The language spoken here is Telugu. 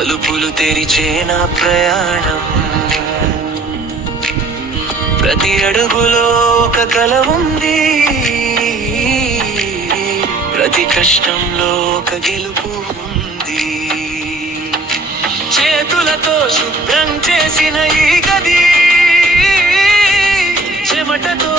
తలుపులు తెరిచే నా ప్రయాణం, ప్రతి అడుగులో ఒక కల ఉంది, ప్రతి కష్టంలో ఒక గెలుపు ఉంది. చేతులతో శుభ్రం చేసిన ఈ గది చెమటతో